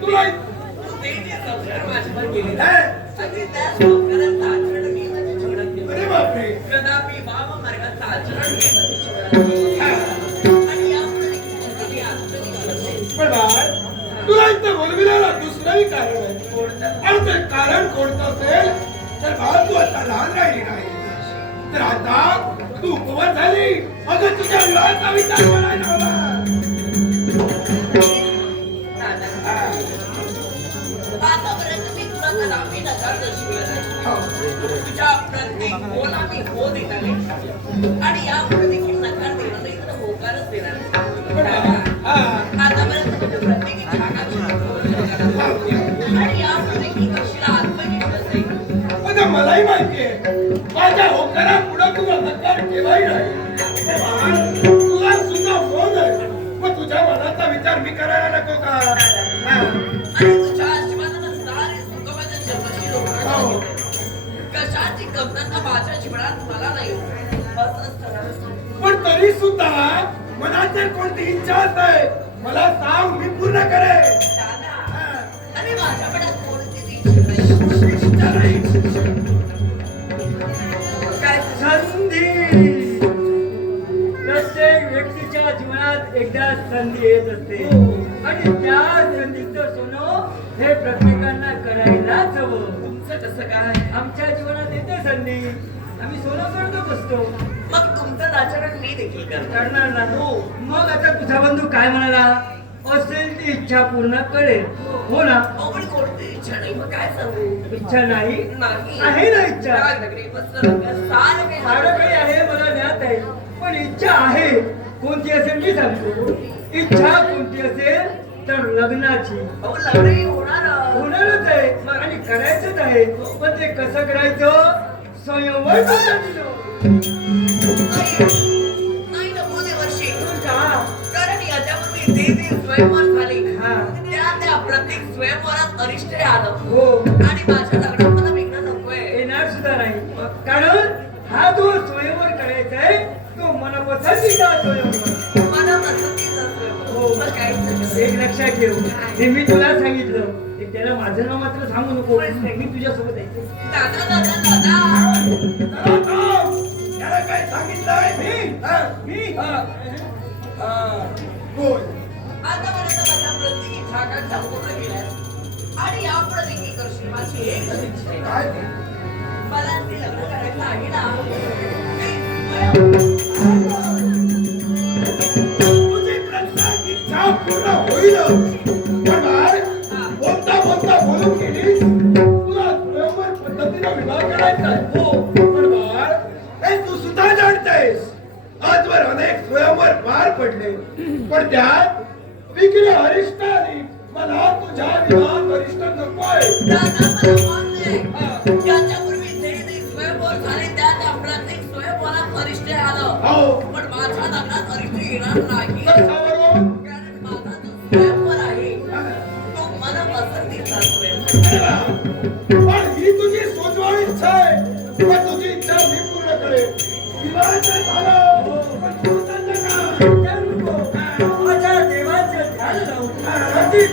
तुला बापरे तुला इथं बोलविण्याला दुसरंही कारण आहे. आणि ते कारण कोणतं असेल? तर बाळ तू आता लहान राहिली नाही. तर आता तू उपवास झाली. अगं तुझ्या विवाहाचा विचार करायला हवा. हा. नाही. हो. तुझ्या प्रत्येक बोला हो आणि यापुढे देखील नकार देणार नाही तर होकारच देणार मलाही माहितीये माझ्या होकारा पुढे तुला नकार केलाही नाही बाळ, तुला सुद्धा फोन आहे. मग तुझ्या मनाचा विचार मी करायला नको का? हा. पण तरी सुद्धा मनात जर कोणती इच्छा असेल मला सांग मी पूर्ण करेन. संधी. प्रत्येक व्यक्तीच्या जीवनात एकदा संधी येत असते. आणि त्या संधीचं सोनं हे प्रत्येकांना करायलाच हवं. तुमचं कसं काय? आमच्या जीवनात येते संधी. आम्ही सोनं करतच असतो मग तुमचं आचरण मी देखील करणार करणार ना हो मग आता तुझा बंधू काय म्हणाला? असेल ती इच्छा पूर्ण करेल. हो ना पण कोणती इच्छा नाही मग काय सांगू इच्छा नाही नाही आहे ना इच्छा नगरी, सारं काही आहे मला ज्ञात आहे पण इच्छा आहे कोणती असेल मी सांगतो इच्छा कोणती असेल तर लग्नाची होणारच आहे आणि करायचंच आहे पण ते कसं करायचं स्वयंवर. नाही नको देवर्षी? कारण याच्यापूर्वी जे स्वयंवर हा. प्रत्येक स्वयंवरात अरिष्ट आलं हो. आणि माझ्या लग्नात मला विघ्न नकोय येणार सुद्धा नाही. कारण हा जो स्वयंवर करायचा आहे तो स्वयंवर. मला पसंतीचा स्वयंवर. हो. मग काहीच नाही. एक लक्षात ठेव. हे मी तुला सांगितलं. त्याला माझं नाव मात्र सांगू नको. मी तुझ्यासोबत यायचं दादा दादा दादा. जरा थांब. याला काय सांगितलंय? मी? हा? मी? हा. हा. बोल आतापर्यंत माझ्या प्रत्येक इच्छा आकांक्षा पूर्ण आणि यापुढे देखील करशील माझी एकच इच्छा आहे मला ते लग्न करायचं आहे ना याच्यापूर्वी जे जे स्वयंवर झाले त्या त्या स्वयंवरात वरिष्ठ आलं पण माझ्या लग्नात वरिष्ठ येणार नाही कारण माझा जो स्वयंवर आहे तो मला पसंतीचा स्वयंवर पण ही तुझी सोजवळ इच्छा आहे पण तुझी इच्छा मी पूर्ण करेन विवाहाचं झालं पण पुरुषांचं काय? माझ्या देवाचं ध्यान लावून अगदी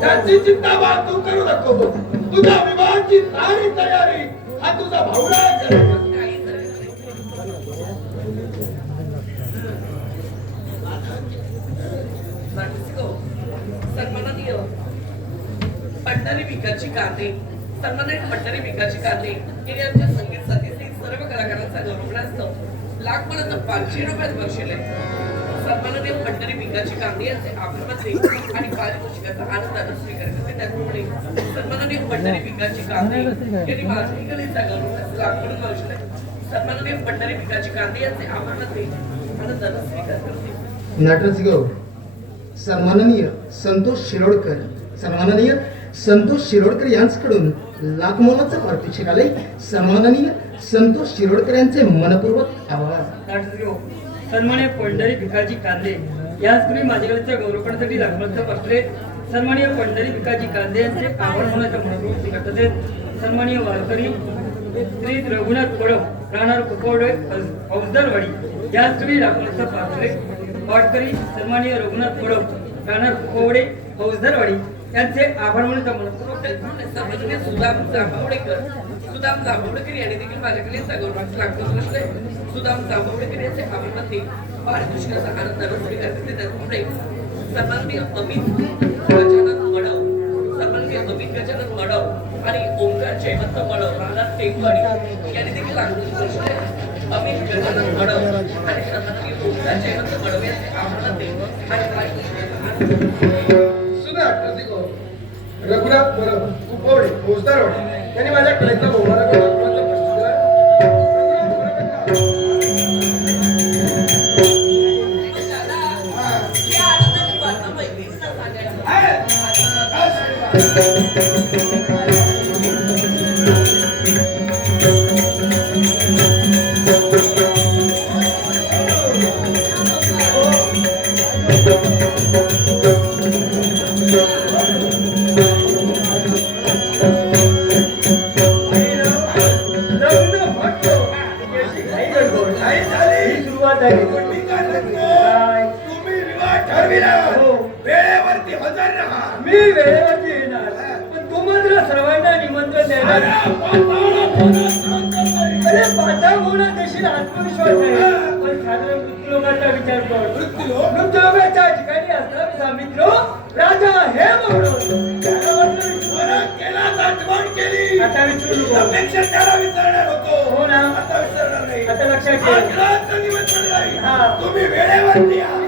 त्याची चिंता बा तू करू नको. तुझ्या विवाहाची सारी तयारी हा तुझा भावडा करेल काही करायचं फ्रान्सिस्को, सन्माननीय पंढरी विकाची कांदे सन्माननीय पंढरी विकाची कांदे हे आमच्या संगीत साथीतील सर्व कलाकारांचा गौरवणास्तव लाख मला पाचशे रुपयात बक्षील आहे सन्माननीय पंढरी कांदे यांचे आभारमध्ये आणि पारितोषिकाचा आनंदाने स्वीकार करते. त्याचप्रमाणे सन्माननीय पंढरी भिकाजी कांदे यांनी माझ्या कलेचा गौरव लाखोन मावशीने सन्माननीय पंढरी भिकाजी कांदे यांचे आभारमध्ये आनंदाने स्वीकार करते. नटराज गौर सन्माननीय संतोष शिरोडकर. सन्माननीय संतोष शिरोडकर यांच्याकडून लाखमोलाचं पारितोषिक आलंय सन्माननीय संतोष शिरोडकर यांचे मनपूर्वक आभार. हो, सन्मान्य पंढरी भिकाजी कांदे याच पूर्वी माझ्याकडच्या गौरवपणासाठी लागण्याचं असले सन्मान्य पंढरी भिकाजी कांदे यांचे आवड होण्याच्या मनपूर्वक स्वीकार तसेच सन्मान्य वारकरी श्री रघुनाथ कोडम राहणार कुपवडे फौजदारवाडी याच तुम्ही लागण्याचं पाठले वाटकरी सन्मान्य रघुनाथ कोडम राहणार कुपवडे फौजदारवाडी त्यांचे आभार म्हणून मनपूर्वक म्हणजे सुदाम जांभवडेकर यांनी देखील माझ्याकडे गौरवाचे लागतो सुदाम जांभवडेकर यांचे आभारमध्ये पारितोषिकाचा आनंद स्वीकार सन्माननीय अमित गजानन मडव सन्माननीय अमित गजानन मडव आणि ओंकार जयवंत मडव राहणार टेकवाडी यांनी देखील अमित गजानन मडव आणि सन्माननीय ओंकार जयवंत मडव यांचे आणि रघुनाथ बरं कुपवडे फौजदारवाडी यांनी माझ्या कलेचा बहुमाना ठरविला हो. वेळेवरती हजर राहा. मी वेळेवरती येणार. पण तू मात्र सर्वांना निमंत्रण देणार. अरे, पाताळा बोलात नाही. अरे पाठा होणार देशील आत्मविश्वास आहे. पण साधारण मृत्यूलोकाचा विचार कर. मृत्यूलोक? मृत्यूलोकाच्या ठिकाणी असणारा मित्र राजा हे म्हणून आता विचारू नको. अपेक्षा त्याला विचारणार होतो. हो ना. आता विचारणार नाही. आता लक्षात. हा. तुम्ही वेळेवरती या.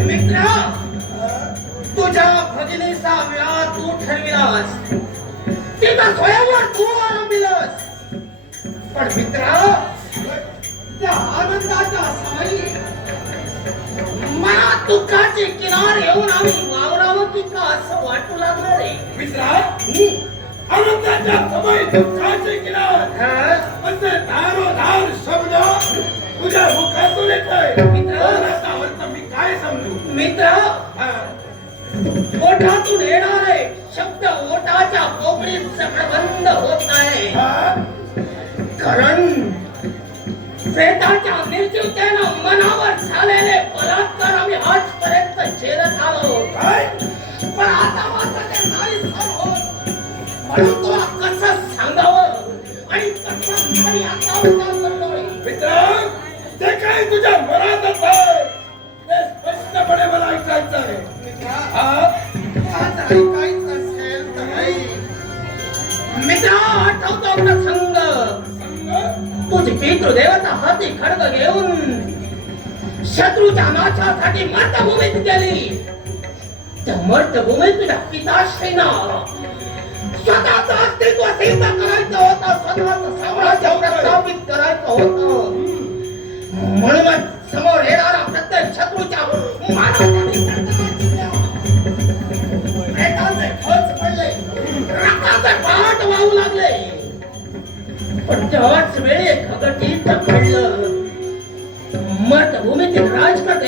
मित्रा तुझ्या भगिनीचा विवाह तू ठरविलास तिचा स्वयंवर तू पण मित्रा त्या आनंदाच्या समयी मला दुःखाची किनार येऊन आम्ही वावरावं की का असं वाटू लागलं रे मित्रा आनंदाच्या समय दुःखाचे किनार म्हणजे दारोदार शब्द. तुझ्या मुखातून येतोय. मित्रा. आता मी काय समजू? मित्र. ओठातून येणारे शब्द ओठाच्या पोकळीत बंद होत आहे. हा? कारण प्रेताच्या निर्जीवतेनं मनावर झालेले बलात्कार आम्ही आजपर्यंत झेलत आलो पण आता तुला कसं सांगावं? आणि कसं घरी आता विचार मित्र तुझ्या मनात आहे ते स्पष्टपणे मला ऐकायचं आहे. ऐकायचं असेल तर तुझी पितृदेवता हाती खडग घेऊन शत्रूच्या नाशासाठी मर्तभूमीत गेली. त्या मर्तभूमीत तुझ्या पिताश्रीना स्वतःच अस्तित्व सिद्ध करायचं होतं स्वतःच साम्राज्य स्थापित करायचं होतं म्हणूनच समोर येणारा प्रत्येक शत्रूच्या वाहू लागले. पण तेव्हाच वेळी खगटीत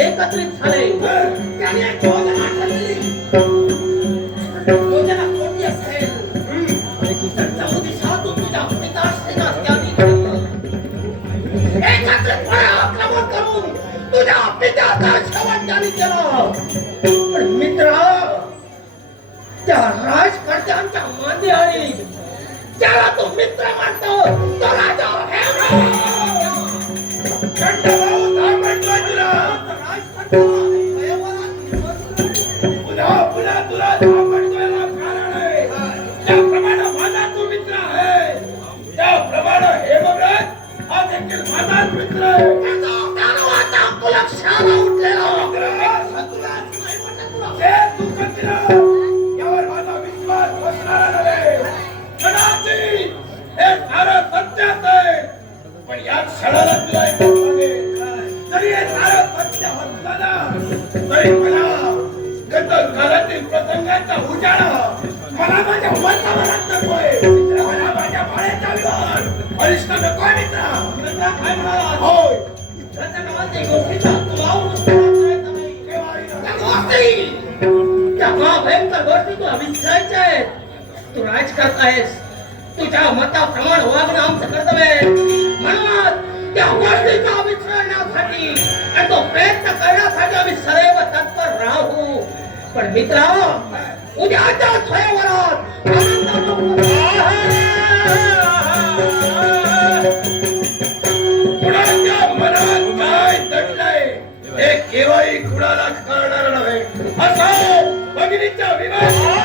एकत्रित झाले. त्याने योजना ठरवली. योजना शेवट पण मित्र त्या राजकर्त्यांच्या मांदी आली त्याला तो मित्र मानतो तो राजा. ते दुःखतील यावर माझा विश्वास बसणार नव्हे कदाचित हे. सारं एक जरी हे सारं सत्य असताना तरी मला गत घरातील प्रसंगाचा उजाळा मला माझ्या वातावरणात नकोय मला माझ्या बाळ्याच्या विवाह अरिष्ट नकोय मित्रा मित्रा काय म्हणाला होय मित्राच्या त्या गोष्टी त्या महाभयंकर गोष्टी तू अविसरायच्या आहेत. तू राज आहेस तुझ्या मताप्रमाण वागणं आमचं कर्तव्य आहे. म्हणून त्या गोष्टीचा आम्ही अविसरण्यासाठी आणि तो प्रयत्न करण्यासाठी आम्ही सदैव तत्पर राहू. पण मित्रा उद्याच्या स्वयंवरात केव्हाही कुणाला करणार नव्हे? असा भगिनीचा विवाह